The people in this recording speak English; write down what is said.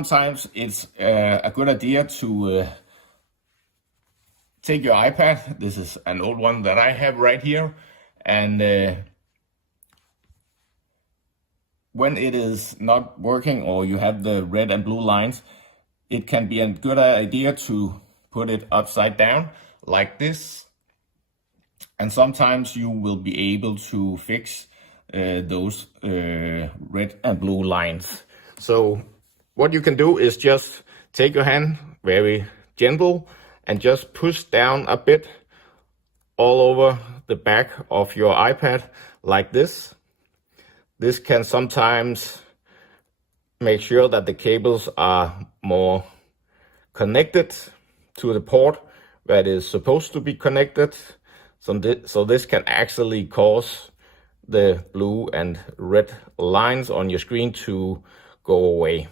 Sometimes it's a good idea to take your iPad. This is an old one that I have right here, and when it is not working or you have the red and blue lines, it can be a good idea to put it upside down like this, and sometimes you will be able to fix those red and blue lines. So what you can do is just take your hand very gentle and just push down a bit all over the back of your iPad like this. This can sometimes make sure that the cables are more connected to the port that is supposed to be connected. So this can actually cause the blue and red lines on your screen to go away.